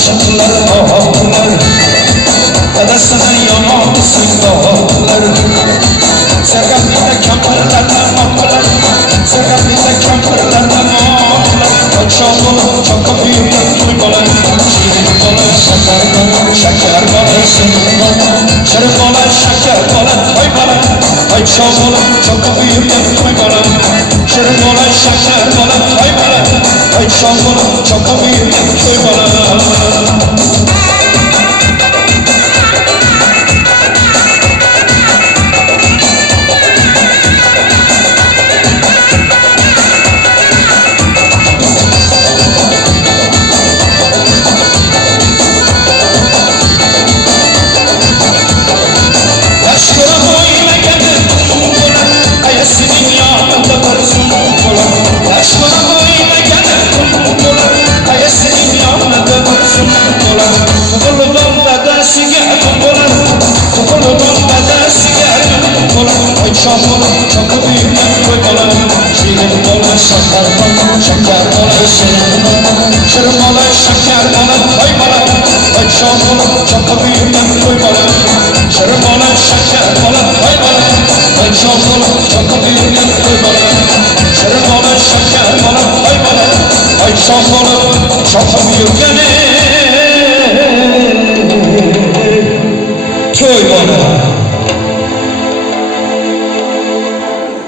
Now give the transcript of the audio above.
Aşıklar ağlar Dedesine yaman isimler Sergapide kampırlarla moklar Sergapide kampırlarla moklar Akşam olur çok büyük duygular Şirin balı, şeker balı, şeker balı, şirin balı Şirin balı, şeker balı, oy balı Akşam olur çok büyük duygular Şirin balı, şeker balı, oy balı Akşam olur çok büyük duygular Şamur çok büyük koymalar Şirin balı, şeker balı, şeker balı, şirin balı Şirin balı, şeker balı, koymalar Şamur çok büyük koymalar Şirin balı, şeker balı, koymalar Şamur çok büyük koymalar Şirin balı, şeker balı, koymalar Şamur çok büyük